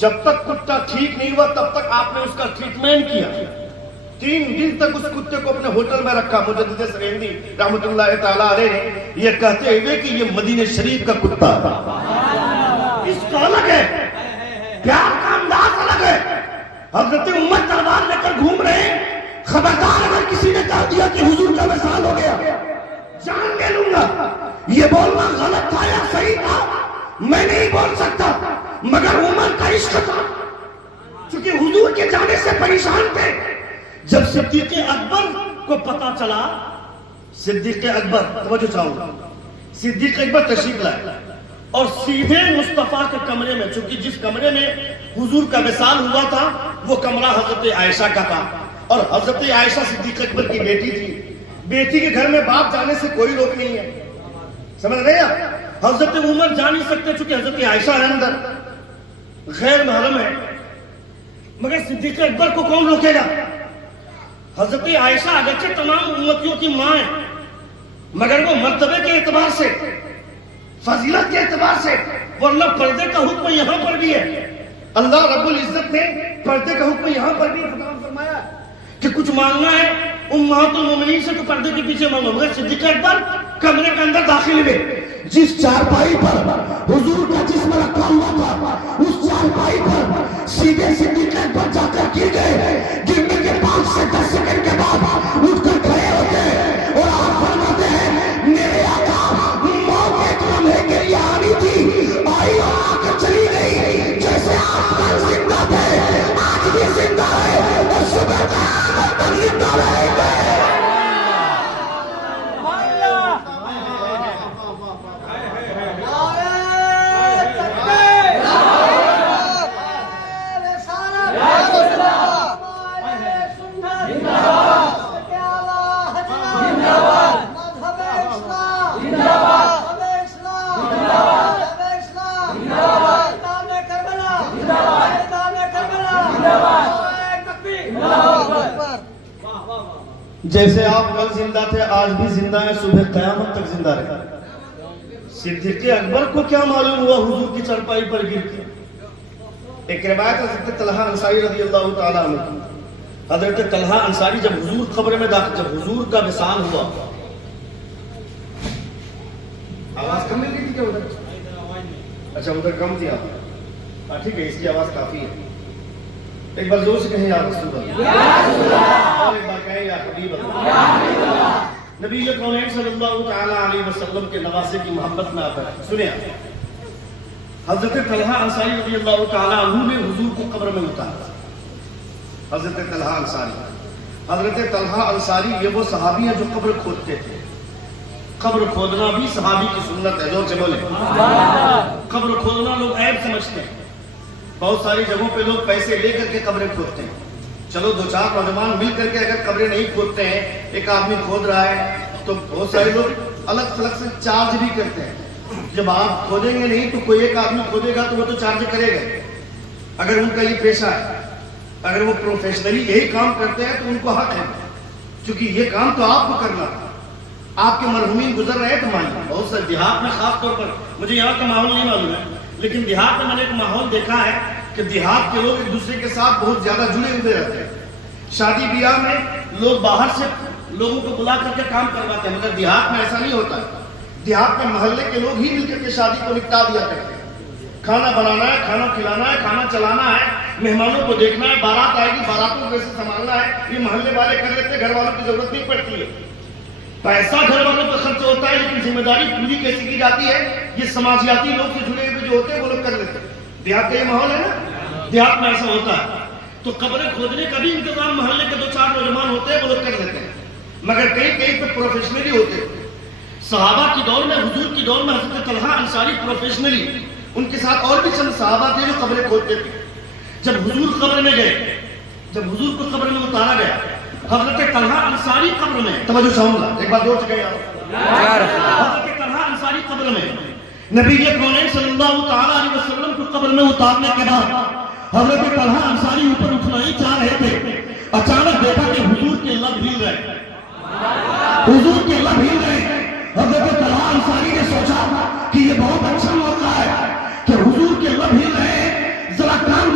جب تک کتا ٹھیک نہیں ہوا تب تک آپ نے اس کا ٹریٹمنٹ کیا. 3 دن تک اس کتے کو اپنے ہوٹل میں رکھا. مجدد سریندی رحمت اللہ تعالیٰ علیہ نے یہ کہتے ہوئے کہ یہ مدینہ شریف کا کتا ہے. اس کا الگ ہے, پیار کا انداز الگ ہے. حضرت عمر تلوار لے کر گھوم رہے ہیں. خبردار اگر کسی نے کہہ دیا کہ حضور کا وصال ہو گیا جان لے لوں گا. یہ بولنا غلط تھا یا صحیح تھا میں نہیں بول سکتا, مگر عمر کا عشق تھا چونکہ حضور کے جانے سے پریشان تھے. جب صدیق اکبر کو پتا چلا, صدیق اکبر توجہ چاہوں گا, صدیق اکبر تشریف لائے اور سیدھے مصطفیٰ کے کمرے میں, چونکہ جس کمرے میں حضور کا وصال ہوا تھا وہ کمرہ حضرت عائشہ کا تھا, اور حضرت عائشہ صدیق اکبر کی بیٹی تھی. بیٹی کے گھر میں باپ جانے سے کوئی روک نہیں ہے, سمجھ رہے ہیں. حضرت عمر جا نہیں سکتے چونکہ حضرت عائشہ ہے اندر, غیر محرم ہے, مگر صدیق اکبر کو کون روکے گا. حضرت عائشہ اگرچہ تمام امتیوں کی ماں ہے, مگر وہ مرتبے کے اعتبار سے, فضیلت کے اعتبار سے, ورنہ پردے کا حکم یہاں پر بھی ہے. اللہ رب العزت نے پردے کا حکم یہاں پر بھی فرمایا کہ کچھ مانگنا ہے امہات المومنین سے تو پردے کے پیچھے مانگو. مگر صدیق اکبر کمرے کے اندر داخل ہوئے. جس چارپائی پر حضور کا جسم رکھا ہوا تھا اس چارپائی پر سیدھے صدیق اکبر جا کر گر گئے. گرنے کے 5 سے 10 سیکنڈ کے بعد اٹھ کر کھڑے ہوتے ہیں اور آپ فرماتے ہیں میرے آقا موت ایک لمحے کے لیے آنی تھی, آئی اور آ کر چلی گئی. جیسے آپ کل زندہ تھے آج بھی زندہ ہے اور صبح قیامت تک زندہ رہیں گے. جیسے آپ کل زندہ تھے آج بھی زندہ ہیں, صبح قیامت تک زندہ رہے. صدیق اکبر کو کیا معلوم ہوا حضور کی چارپائی پر گر کے. ایک روایت ہے حضرت طلحہ انصاری رضی اللہ تعالیٰ عنہ. حضرت طلحہ انصاری جب حضور قبر میں داخل, جب حضور کا وصال ہوا, آواز کم مل رہی تھی کیا ادھر؟ اچھا ادھر کم تھی آواز, ٹھیک ہے, اس کی آواز کافی ہے. ایک بار زور سے کہیں یا رسول اللہ, اور ایک بار کہیں یا حبیب اللہ. نبی کونین صلی اللہ تعالیٰ علیہ وسلم کے نواسے کی محبت میں آتا ہے. سنیں حضرت طلحہ انصاری رضی اللہ تعالیٰ عنہ نے حضور کو قبر میں اتارا. حضرت طلحہ انصاری یہ وہ صحابی ہیں جو قبر کھودتے تھے. قبر کھودنا بھی صحابی کی سنت ہے, زور سے بولے. قبر کھودنا لوگ عیب سمجھتے ہیں. بہت ساری جگہوں پہ لوگ پیسے لے کر کے قبریں کھودتے ہیں. چلو 2-4 نوجوان مل کر کے اگر قبریں نہیں کھودتے ہیں, ایک آدمی کھود رہا ہے تو بہت سارے لوگ الگ تھلگ سے چارج بھی کرتے ہیں. جب آپ کھودیں گے نہیں تو کوئی ایک آدمی کھودے گا تو وہ تو چارج کرے گا. اگر ان کا یہ پیشہ ہے, اگر وہ پروفیشنلی یہی کام کرتے ہیں تو ان کو حق ہے, کیونکہ یہ کام تو آپ کو کرنا ہے. آپ کے مرحومین گزر رہے تو مانیے. بہت سارے دیہات میں خاص طور پر, مجھے یہاں کا ماحول نہیں معلوم ہے, لیکن دیہات میں نے ایک ماحول دیکھا ہے کہ دیہات کے لوگ ایک دوسرے کے ساتھ بہت زیادہ جڑے ہوئے رہتے ہیں. شادی بیاہ میں لوگ باہر سے لوگوں کو بلا کر کے کام کرواتے ہیں, مگر دیہات میں ایسا نہیں ہوتا. دیہات میں محلے کے لوگ ہی مل کر کے شادی کو نپٹا دیا کرتے ہیں. کھانا بنانا ہے, کھانا کھلانا ہے, کھانا چلانا ہے, مہمانوں کو دیکھنا ہے, بارات آئے گی باراتوں کو کیسے سنبھالنا ہے, یہ محلے والے کر لیتے, گھر والوں کی ضرورت نہیں پڑتی ہے. پیسہ گھر والوں پر خرچ ہوتا ہے لیکن ذمہ داری پوری کیسے کی جاتی ہے یہ سماجیاتی لوگ سے جڑے ہوئے جو ہوتے ہیں وہ لوگ کر لیتے ہیں. دیہات کا یہ ماحول ہے نا, دیہات میں ایسا ہوتا ہے. تو قبریں کھودنے کا بھی انتظام محلے کے 2-4 نوجوان ہوتے ہیں, وہ لوگ کر لیتے ہیں, مگر کہیں پہ پروفیشنلی ہوتے ہیں. صحابہ کی دور میں, حضور کی دور میں حضرت طلحہ انصاری پروفیشنلی, ان کے ساتھ اور بھی چند صحابہ تھے جو قبریں کھودتے تھے. جب حضور قبر میں گئے, جب حضور کو قبر میں اتارا گیا, حضرت طلحہ انصاری قبر میں, توجہ چاہوں گا ایک بات زور سے کہیں آپ, حضرت طلحہ انصاری قبر میں نبی کونین صلی اللہ تعالیٰ علیہ وسلم کو قبر میں اتارنے کے بعد حضرت طلحہ انصاری اوپر اٹھنا ہی چاہ رہے تھے. اچانک دیکھا کہ حضور کے لب ہل رہے, حضور کے لب ہل رہے. حضرت طلحہ انصاری نے سوچا کہ یہ بہت اچھا موقع ہے کہ حضور کے لب ہل رہے, ذرا کام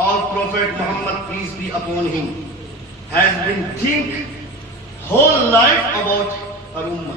of Prophet Muhammad, peace be upon him, has been think whole life about our ummah.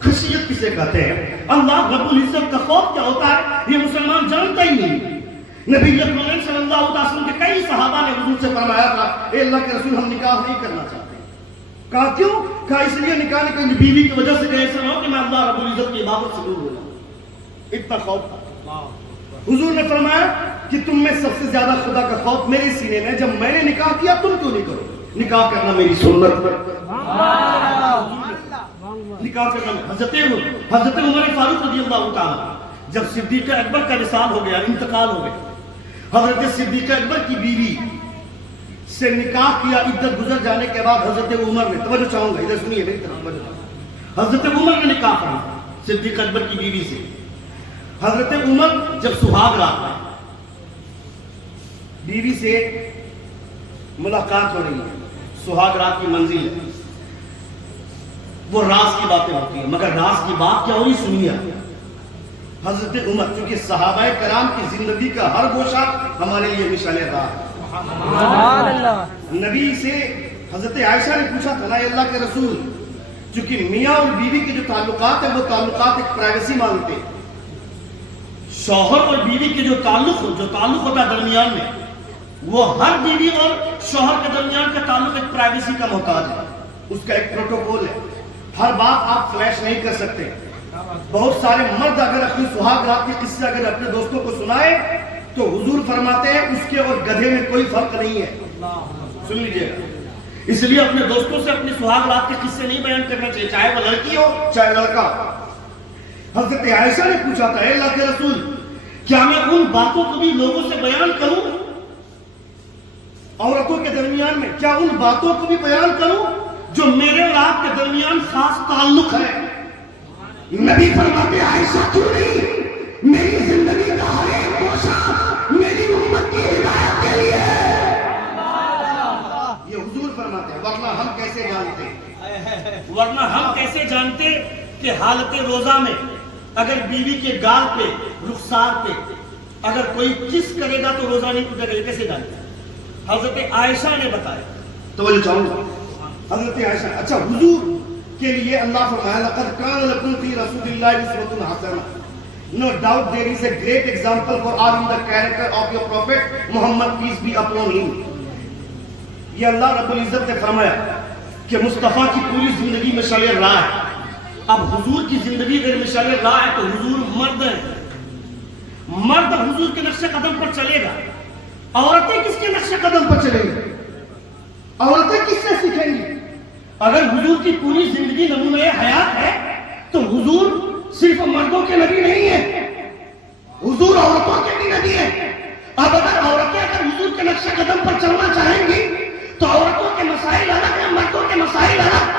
خشیت کسے کہتے ہیں، اللہ رب العزت کا خوف کیا ہوتا ہے یہ مسلمان جانتا ہی نہیں۔ نبی کریم صلی اللہ علیہ وسلم کے کئی صحابہ نے حضور سے فرمایا تھا اے اللہ کے رسول ہم نکاح نہیں کرنا چاہتے۔ کہا کیوں؟ کہا اس لیے نکاح نہیں کریں بیوی کی وجہ سے کہ ایسا نہ ہو کہ میں اللہ رب العزت کی عبادت سے دور ہو جاؤں، اتنا خوف تھا۔ حضور نے فرمایا کہ تم میں سب سے زیادہ خدا کا خوف میرے سینے میں، جب میں نے نکاح کیا تم کیوں نہیں کرو؟ نکاح کرنا میری سنت پر، نکاح کرنا حضرت عمر فاروق رضی اللہ تعالیٰ جب صدیق اکبر کا وصال ہو گیا، انتقال ہو گیا، حضرت صدیق اکبر کی بیوی سے نکاح کیا، عدت گزر جانے کے بعد حضرت عمر نے، توجہ چاہوں گا ادھر سنیے میری طرف، حضرت عمر نے نکاح کرا صدیق اکبر کی بیوی سے۔ حضرت عمر جب سہاگ رات میں بیوی سے ملاقات ہو رہی ہے، سہاگ رات کی منزل ہے، وہ راز کی باتیں ہوتی ہیں، مگر راز کی بات کیا ہوئی سنیے۔ حضرت عمر چونکہ صحابہ کرام کی زندگی کا ہر گوشہ ہمارے لیے مشعل راہ ہے۔ نبی سے حضرت عائشہ نے پوچھا تھا نا اللہ کے رسول، چونکہ میاں اور بیوی کے جو تعلقات ہیں وہ تعلقات ایک پرائیویسی مانگتے ہیں، شوہر اور بیوی کے جو تعلق ہوتا ہے درمیان میں، وہ ہر بیوی اور شوہر کے درمیان کا تعلق ایک پرائیویسی کا محتاج ہے، اس کا ایک پروٹوکول ہے، ہر بات آپ فلیش نہیں کر سکتے۔ بہت سارے مرد اگر اپنی سہاگ رات کے قصے اگر اپنے دوستوں کو سنائے تو حضور فرماتے ہیں اس کے اور گدھے میں کوئی فرق نہیں ہے، سن لیجئے گا۔ اس لیے اپنے دوستوں سے اپنی سہاگ رات کے قصے نہیں بیان کرنا چاہیے، چاہے وہ لڑکی ہو چاہے لڑکا۔ حضرت عائشہ نے پوچھا تھا اے اللہ کے رسول کیا میں ان باتوں کو بھی لوگوں سے بیان کروں، عورتوں کے درمیان میں کیا ان باتوں کو بھی بیان کروں جو میرے اور آپ کے درمیان خاص تعلق ہے؟ نبی فرماتے عائشہ کیوں نہیں، میری زندگی کا ہر ایک گوشہ میری امت کی ہدایت کے لیے ہے، یہ حضور فرماتے ہیں۔ ورنہ ہم کیسے جانتے کہ حالت روزہ میں اگر بیوی کے گال پہ رخسار پہ اگر کوئی کس کرے گا تو روزہ نہیں ٹوٹے گا، یہ کیسے جانتے؟ حضرت عائشہ نے بتایا۔ توجہ چاہوں گا حضرت عائشہ، اچھا حضور کے لیے اللہ فرمایا لقد کان لکم فی رسول اللہ اسوۃ حسنہ، no doubt there is a great example for all in the character of your prophet Muhammad peace be upon him۔ یہ اللہ رب العزت نے فرمایا کہ مصطفیٰ کی پوری زندگی مشعل راہ ہے۔ اب حضور کی زندگی اگر مشعل راہ ہے تو حضور مرد ہیں، مرد حضور کے نقش قدم پر چلے گا، عورتیں کس کے نقش قدم پر چلیں گی؟ عورتیں کس سے سیکھیں گی؟ اگر حضور کی پوری زندگی نمونہ حیات ہے تو حضور صرف مردوں کے نبی نہیں ہے، حضور عورتوں کے بھی نبی ہے۔ اب اگر عورتیں اگر حضور کے نقش قدم پر چلنا چاہیں گی تو عورتوں کے مسائل الگ ہیں، مردوں کے مسائل الگ۔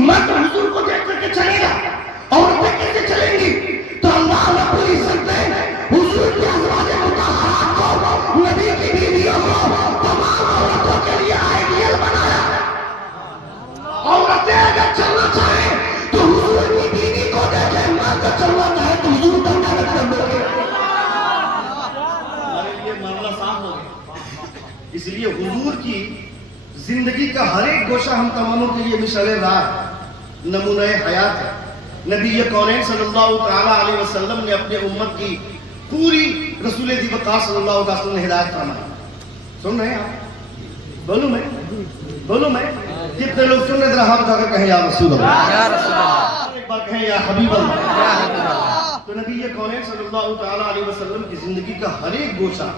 مرد حضور کو دیکھ کر کے چلے گا، عورتیں کیسے چلیں گی؟ تو اللہ رب العزت نے حضور کی ازواج مطہرات کو، نبی کی بیویوں کو تمام عورتوں کے لیے آئیڈیل بنایا۔ عورتیں اگر چلنا چاہیں تو حضور کی بیوی کو دیکھیں، مرد چلنا چاہے تو حضور کا قدم دے۔ ہمارے لیے معاملہ صاف ہو گیا۔ اس لیے حضور کی زندگی کا ہر ایک گوشہ ہم تماموں کے لیے مشعل راہ نمونہ حیات ہے۔ نبی کونین صلی اللہ تعالیٰ علیہ وسلم نے اپنے امت کی پوری رسول دی وقار صلی اللہ علیہ وسلم نے ہدایت فرمائی۔ سن رہے ہیں آپ؟ بولوں میں کتنے لوگ سن رہے؟ ذرا ہاتھ اٹھا کر کہیں یا رسول اللہ، ایک بار کہیں یا حبیب اللہ۔ تو نبی کونین صلی اللہ تعالیٰ علیہ وسلم کی زندگی کا ہر ایک گوشہ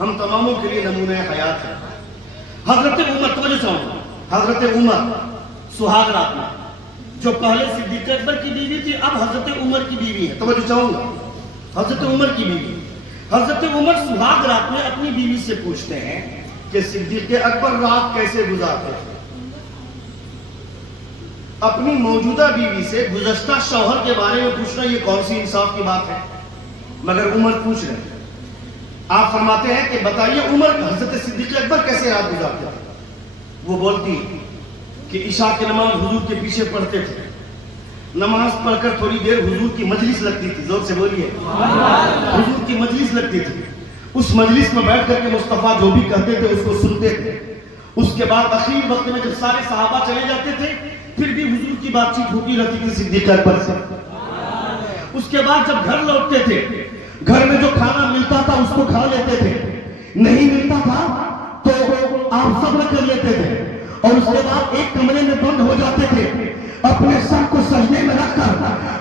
ہم تماموں کے لیے نمونہ حیات ہے۔ حضرت عمر، توجہ چاہوں، حضرت عمر سہاگ رات میں جو پہلے صدیق اکبر کی بیوی تھی اب حضرت عمر کی بیوی ہے، توجہ چاہوں گا، حضرت عمر کی بیوی۔ حضرت عمر سہاگ رات میں اپنی بیوی سے پوچھتے ہیں کہ صدیق اکبر رات کیسے گزارتے تھے۔ اپنی موجودہ بیوی سے گزشتہ شوہر کے بارے میں پوچھنا یہ کون سی انصاف کی بات ہے؟ مگر عمر پوچھ رہے ہیں۔ آپ فرماتے ہیں کہ بتائیے عمر حضرت صدیق اکبر کیسے رات گزارتے تھے؟ وہ بولتی کہ عشاء کی نماز حضور کے پیچھے پڑھتے تھے، نماز پڑھ کر تھوڑی دیر حضور کی مجلس لگتی تھی، زور سے بولیے، حضور کی مجلس لگتی تھی، اس مجلس میں بیٹھ کر کے مصطفیٰ جو بھی کہتے تھے اس کو سنتے تھے، اس کے بعد اخیر وقت میں جب سارے صحابہ چلے جاتے تھے پھر بھی حضور کی بات چیت ہوتی رہتی تھی صدیق اکبر سے. اس کے بعد جب گھر لوٹتے تھے گھر میں جو کھانا ملتا تھا اس کو کھا لیتے تھے, نہیں ملتا تھا تو آپ صبر کر لیتے تھے اور اس کے بعد ایک کمرے میں بند ہو جاتے تھے, اپنے سر کو سجدے میں رکھ کر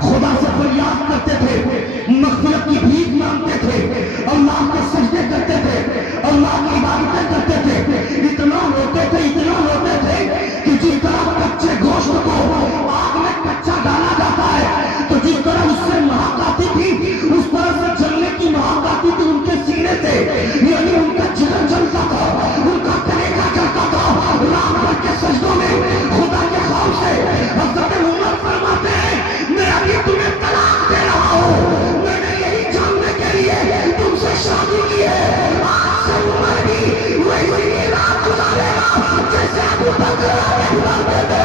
خدا سے فریاد کرتے تھے, مغفرت کی بھیک مانگتے تھے, اللہ کے سجدے کرتے تھے, اللہ کی عبادتیں کرتے تھے, اتنا روتے تھے کہ جس طرح کچے گوشت کو آگ میں کچا ڈالا جاتا ہے تو جس طرح اس سے مہک آتی تھی اس طرح سے جلنے کی مہک آتی تھی ان کے سینے سے, یعنی ان کا جگر جلتا تھا, ان کا کلیجہ جلتا تھا. رات بھر کے سجدوں میں خدا کے خوف سے حضرت عمر فرماتے ہیں میں ابھی تمہیں طلاق دے رہا ہوں, میں نے یہی جاننے کے لیے تم سے شادی کی ہے. آج سے عمر بھی ویسی رات گزارے گا جیسے ابو بکر گزارتے تھے.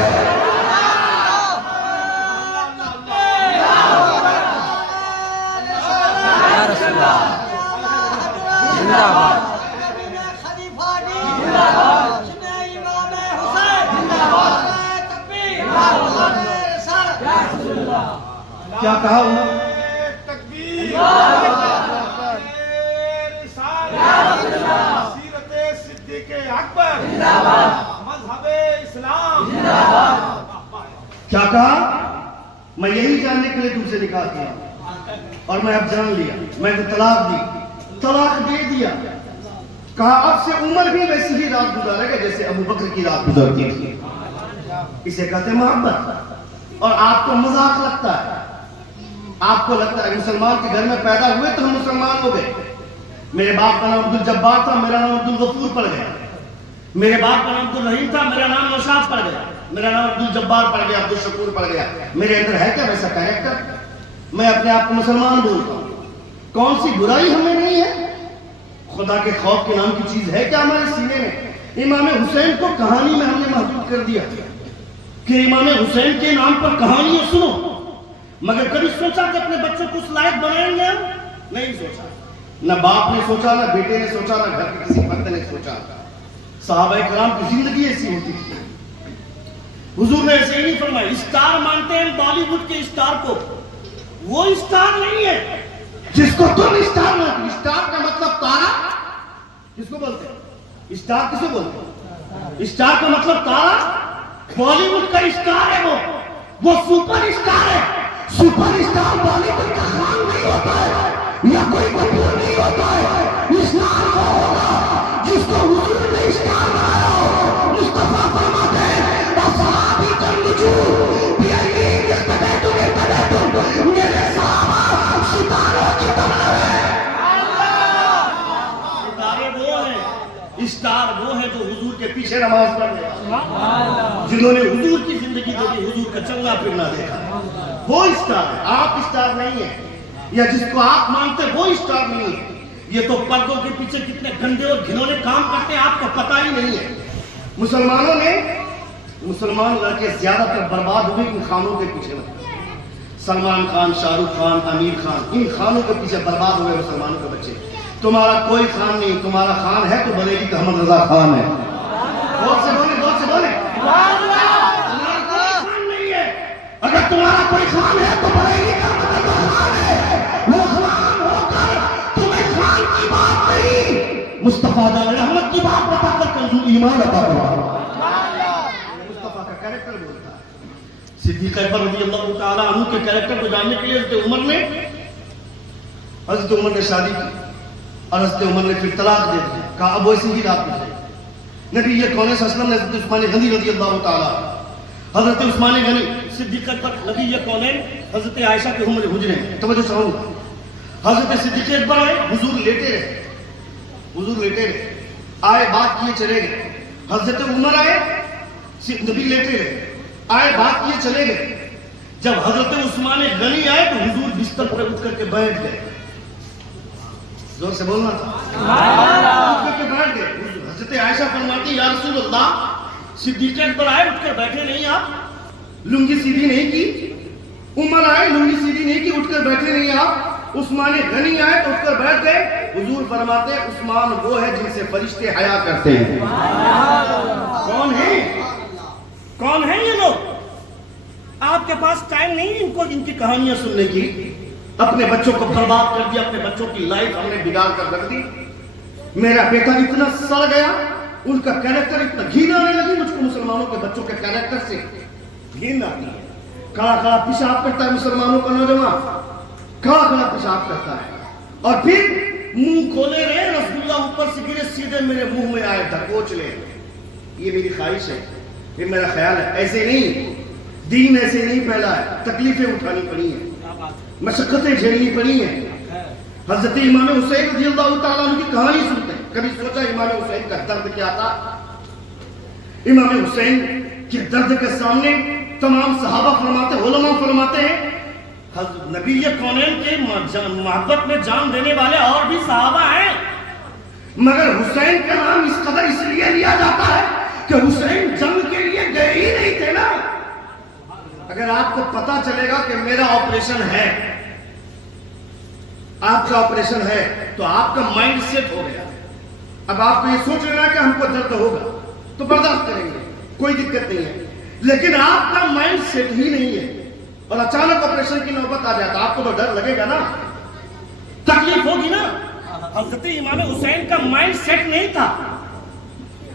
کیا کہا عمر؟ سیرت صدیق اکبر مذہب اسلام. کیا کہا؟ میں یہی جاننے کے لیے تم سے نکاح کیا اور میں اب جان لیا, میں نے طلاق دی, طلاق دے دیا. کہا اب سے عمر بھی ویسی ہی رات گزارے گا جیسے ابو بکر کی رات گزرتی تھی. اسے کہتے ہیں محبت. اور آپ کو مذاق لگتا ہے, آپ کو لگتا ہے مسلمان کے گھر میں پیدا ہوئے تو ہم مسلمان ہو گئے. میرے باپ کا نام عبد الجبار تھا, میرا نام عبد الغفور پڑ گیا. میرے باپ کا نام عبد الرحیم تھا, میرا نام نوشاد پڑ گیا. میرا نام عبد الجبار پڑ گیا, عبد الشکور پڑ گیا. میرے اندر ہے کیا ویسا کریکٹر؟ میں اپنے آپ کو مسلمان بولتا ہوں. کون سی برائی ہمیں نہیں ہے؟ خدا کے خوف کے نام کی چیز ہے کیا ہمارے سینے میں؟ امام حسین کو کہانی میں ہم نے محدود کر دیا کہ امام حسین کے نام پر کہانیاں سنو, مگر کبھی سوچا کہ اپنے بچوں کو اس لائق بنائیں گے ہم؟ نہیں سوچا. نہ باپ نے سوچا, نہ بیٹے نے سوچا, نہ گھر کے کسی مرد نے سوچا. صحابہ کرام کی زندگی ایسی ہوتی تھی. حضور نے ایسے ہی نہیں فرمایا اسٹار مانتے ہیں بالی ووڈ کے اسٹار کو, وہ اسٹار نہیں ہے جس کو تم اسٹار مانتے. اسٹار کا مطلب تارا. کس کو بولتے ہیں اسٹار؟ کسے بولتے ہیں اسٹار کا مطلب تارا؟ بالی ووڈ کا اسٹار ہے وہ سپر اسٹار ہے. سپر اسٹار بالی ووڈ کا خان نہیں ہوتا ہے یا کوئی کپور نہیں ہوتا ہے. اسٹار وہ ہوگا جس کو حضور نے اسٹار بنایا ہو. مصطفیٰ فرماتے ہیں اصحابی کالنجوم بیعینی اقتدیتم اقتدیتم, میرے صحابہ ستاروں کی طرح ہیں. ستارے وہ ہیں, اسٹار وہ ہیں جو حضور کے پیچھے نماز پڑھ رہے ہیں, جنہوں نے حضور کی زندگی دیکھی, حضور کا چلنا پھرنا دیکھا. وہ اسٹار ہے, آپ اسٹار نہیں ہیں. یا جس کو آپ مانتے وہ اسٹار نہیں ہے. یہ تو پردوں کے پیچھے کتنے گندے اور گھنونے کام کرتے ہیں آپ کو پتہ ہی نہیں ہے. مسلمانوں نے مسلمان لڑکے زیادہ تر برباد ہوئے ان خانوں کے پیچھے. سلمان خان, شاہ رخ خان, عامر خان, ان خانوں کے پیچھے برباد ہوئے مسلمانوں کے بچے. تمہارا کوئی خان نہیں, تمہارا خان ہے تو بریلی کا احمد رضا خان ہے. بہت سے بولے تمہارا کوئی خان نہیں ہے. اگر تمہارا کوئی خان ہے تو بریلی کا احمد رضا خان ہے. وہ خان ہو کر تمہیں خان کی بات نہیں, مصطفیٰ جان رحمت کی بات بتا کر کنزول ایمان عطا فرما. مصطفیٰ کا کریکٹر بولتا ہے. صدیق اکبر رضی اللہ تعالیٰ عنہ کے کریکٹر کو جاننے کے لیے حضرت عمر نے شادی کی اور حضرت عمر نے پھر طلاق دے دی. کہا اب ویسی ہی رات گزرے. نبی کون صلی اللہ علیہ وسلم نے حضرت عثمان غنی رضی اللہ تعالیٰ, حضرت عثمان غنی صدیق اکبر نبی کونین حضرت عائشہ کے عمر حجرے میں. توجہ سنو, حضرت صدیق اکبر آئے, حضور لیٹے رہے, آئے بات کیے چلے گئے. حضرت عمر آئے, نبی لیٹے رہے, آئے بات کیے چلے گئے. جب حضرت عثمان غنی آئے تو حضور بستر پر اٹھ کر کے بیٹھ گئے. زور سے بولنا تھا. اٹھ کر کے بیٹھ گئے. حضرت عائشہ فرماتی یا رسول اللہ, صدیق اکبر آئے اٹھ کر بیٹھے نہیں, آپ لنگی سیدھی نہیں کی. عمر آئے لنگی سیدھی نہیں کی, اٹھ کر بیٹھے نہیں آپ. عثمان غنی آئے تو اٹھ کر بیٹھ گئے. حضور فرماتے ہیں عثمان وہ ہے جن سے فرشتے حیا کرتے ہیں. کون ہیں؟ کون ہیں یہ لوگ؟ آپ کے پاس ٹائم نہیں ان کو ان کی کہانیاں سننے کی. اپنے بچوں کو برباد کر دیا, اپنے بچوں کی لائف ہم نے بگاڑ کر رکھ دی. میرا بیٹا اتنا سڑ گیا, ان کا کیریکٹر اتنا گھین آنے لگی. مجھ کو مسلمانوں کے بچوں کے کیریکٹر سے گھین آتی ہے. کھڑا کھڑا پیشاب کرتا ہے مسلمانوں کا نوجوان, کھڑا کھڑا پیشاب کرتا ہے, اور پھر منہ کھولے رہے, رسگلہ اوپر سے گرے سیدھے میرے منہ میں آئے, دھکوچ لے. یہ میری خواہش ہے, یہ میرا خیال ہے. ایسے نہیں, دین ایسے نہیں پھیلا ہے. تکلیفیں اٹھانی پڑی ہیں, مشقتیں جھیلنی پڑی ہیں. حضرت امام حسین رضی اللہ تعالیٰ عنہ کی کہانی سنتے ہیں. کبھی سوچا امام حسین کا درد کیا تھا؟ امام حسین کے درد کے سامنے تمام صحابہ فرماتے, علماء فرماتے ہیں, نبی کونین کے محبت میں جان دینے والے اور بھی صحابہ ہیں, مگر حسین کا نام اس قدر اس لیے لیا جاتا ہے کہ حسین جنگ کے لیے گئے ہی نہیں تھے نا. اگر آپ کو پتا چلے گا کہ میرا آپریشن ہے, آپ کا آپریشن ہے, تو آپ کا مائنڈ سیٹ ہو گیا. اب آپ کو یہ سوچ لینا ہے کہ ہم کو درد ہوگا تو برداشت کریں گے, کوئی دقت نہیں ہے. لیکن آپ کا مائنڈ سیٹ ہی نہیں ہے اور اچانک آپریشن کی نوبت آ جاتا, آپ کو تو ڈر لگے گا نا, تکلیف ہوگی نا. حضرت امام حسین کا مائنڈ سیٹ نہیں تھا.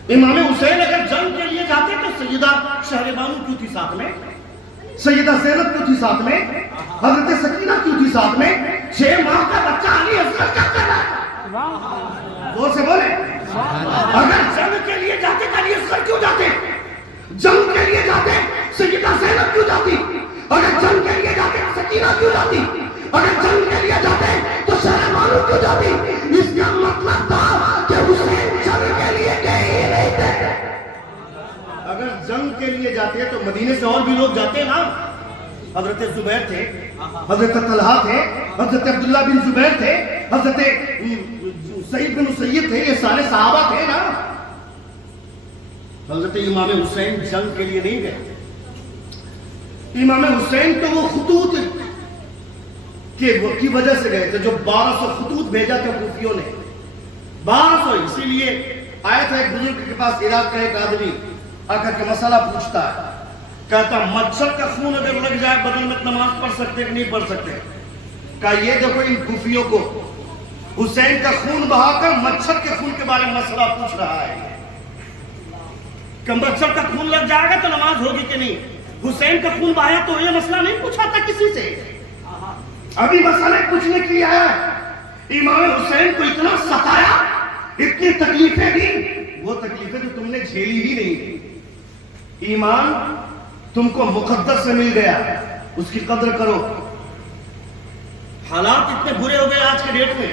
امام حسین اگر جنگ کے لیے جاتے تو سیدہ شہربانو کیوں تھی ساتھ میں, سیدہ زینب کیوں تھی ساتھ میں, حضرت سکینہ کیوں تھی ساتھ میں, 6 ماہ کا بچہ علی اصغر کیا کر رہا تھا؟ زور سے بولے. اگر جنگ کے لیے جاتے تو علی اصغر کیوں جاتے, جنگ کے لیے جاتے سیدہ زینب کیوں جاتی, اگر جنگ کے لیے جاتے سکینہ کیوں جاتی, اگر جنگ کے لیے جاتے تو شہربانو کیوں جاتی. اس کا مطلب تھا کہ حسین جنگ کے لیے گئے ہی نہیں تھے. اگر جنگ کے لیے جاتے تو مدینے سے اور بھی لوگ جاتے نا. حضرت زبیر تھے, حضرت طلحہ تھے, حضرت عبداللہ بن زبیر تھے, حضرت سعید بن مسیب تھے, یہ سارے صحابہ تھے نا. حضرت امام حسین جنگ کے لیے نہیں گئے. امام حسین تو وہ خطوط کی وجہ سے گئے تھے جو 1200 خطوط بھیجا تھا کوفیوں نے. 1200. اسی لیے آیا تھا ایک بزرگ کے پاس, عراق کا ایک آدمی آ کر کے مسئلہ پوچھتا ہے, کہتا مچھر کا خون اگر لگ جائے بدن میں نماز پڑھ سکتے کہ نہیں پڑھ سکتے؟ کہا یہ دیکھو ان کوفیوں کو حسین کا خون بہا کر مچھر کے خون کے بارے میں مسئلہ پوچھ رہا ہے کہ مچھر کا خون لگ جائے گا تو نماز ہوگی کہ نہیں. حسین کا خون بہایا تو یہ مسئلہ نہیں پوچھا تھا کسی سے, ابھی مسئلہ پوچھنے کے لیے آیا. امام حسین کو اتنا ستایا, اتنی تکلیفیں دی, وہ تکلیفیں تو تم نے جھیلی ہی نہیں. ایمان تم کو مقدس سے مل گیا, اس کی قدر کرو. حالات اتنے برے ہو گئے آج کے ڈیٹ میں,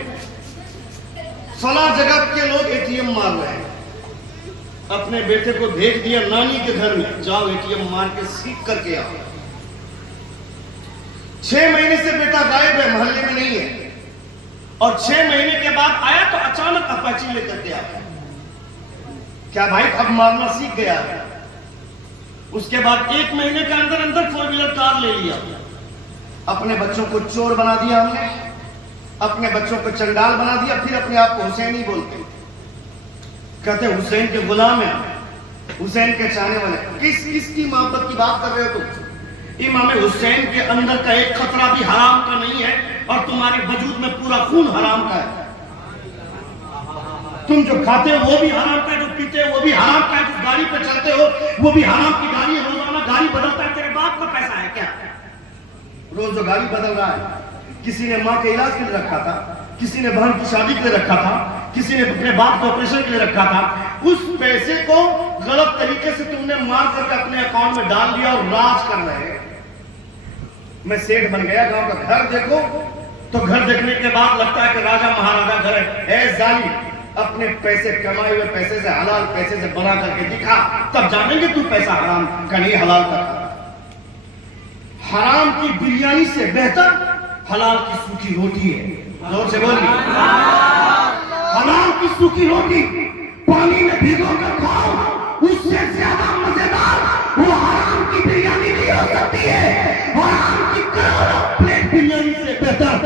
فلاں جگہ کے لوگ اے ٹی ایم مار رہے ہیں. اپنے بیٹے کو بھیج دیا نانی کے گھر میں, جاؤ اے ٹی ایم مار کے سیکھ کر کے آؤ. 6 مہینے سے بیٹا غائب ہے, محلے میں نہیں ہے, اور 6 مہینے کے بعد آیا تو اچانک اپاچی لے کر کے آیا. کیا بھائی اب مارنا سیکھ گیا ہے. اس کے بعد 1 مہینے کے اندر 4 ویلر کار لے لیا. اپنے بچوں کو چور بنا دیا ہم نے, اپنے بچوں کو چنڈال بنا دیا, پھر اپنے آپ کو حسین ہی بولتے, کہتے حسین کے غلام ہیں, حسین کے چاہنے والے. کس کی محبت کی بات کر رہے ہو تم؟ امام حسین کے اندر کا ایک خطرہ بھی حرام کا نہیں ہے, اور تمہارے وجود میں پورا خون حرام کا ہے. تم جو کھاتے ہو وہ بھی حرام کا ہے, جو پیتے ہو وہ بھی حرام کا ہے, جو گاڑی پہ چلتے ہو وہ بھی حرام کی گاڑی ہے. روزانہ گاڑی بدلتا ہے, تیرے باپ کا پیسہ ہے کیا؟ روز جو گاڑی بدل رہا ہے, کسی نے ماں کے علاج کے لیے رکھا تھا, کسی نے بہن کی شادی کے لیے رکھا تھا, کسی نے اپنے باپ کو آپریشن کے لیے رکھا تھا. اس پیسے کو غلط طریقے سے تم نے مار کر کے اپنے اکاؤنٹ میں ڈال دیا اور راج کر رہے. میں سیٹ بن گیا, گاؤں کا گھر دیکھو تو گھر دیکھنے کے بعد لگتا ہے کہ راجا مہاراجا گھر ہے. اے ظالم, اپنے پیسے کمائے ہوئے پیسے سے, حلال پیسے سے بنا کر کے دکھا, تب جانیں گے تو پیسہ حرام کا نہیں حلال کا. حرام کی بریانی سے بہتر حلال کی سوکھی روٹی ہے. زور سے بولیے. حلال کی سوکھی روٹی پانی میں بھگو کر کھاؤ, اس سے زیادہ مزیدار وہ حرام کی بریانی نہیں ہو سکتی ہے. حرام کی کروڑوں پلیٹ بریانی سے بہتر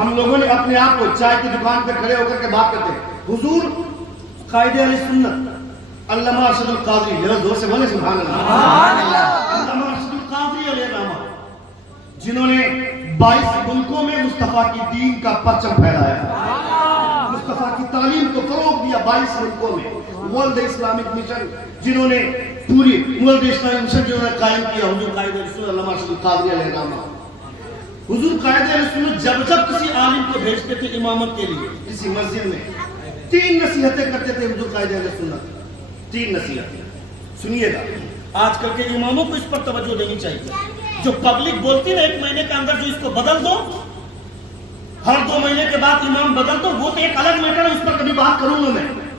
ہم لوگوں نے اپنے آپ کو چائے کی دکان پہ کھڑے ہو کر کے بات کرتے ہیں. حضور قائد اہل سنت علامہ ارشد القادری، ذرا زور سے بولے سبحان اللہ. علامہ ارشد القادری علیہ الرحمہ جنہوں نے 22 ملکوں میں مصطفیٰ کی دین کا پرچم پھیلایا، مصطفیٰ کی تعلیم کو فروغ دیا 22 ملکوں میں. ورلڈ اسلامک مشن جنہوں نے پوری ورلڈ اسلامک مشن جنہوں نے قائم کیا، حضور قائد اہل سنت علامہ ارشد القادری علیہ الرحمہ. حضور قائد اہل سنت جب کسی عالم کو بھیجتے تھے امامت کے لیے کسی مسجد میں، 3 نصیحتیں کرتے تھے حضور قائد اہل سنت. 3 نصیحتیں سنیے گا. آج کل کے اماموں کو اس پر توجہ دینی چاہیے. جو پبلک بولتی نا 1 مہینے کے اندر جو اس کو بدل دو، ہر 2 مہینے کے بعد امام بدل دو، وہ تو ایک الگ میٹر ہے، اس پر کبھی بات کروں گا میں.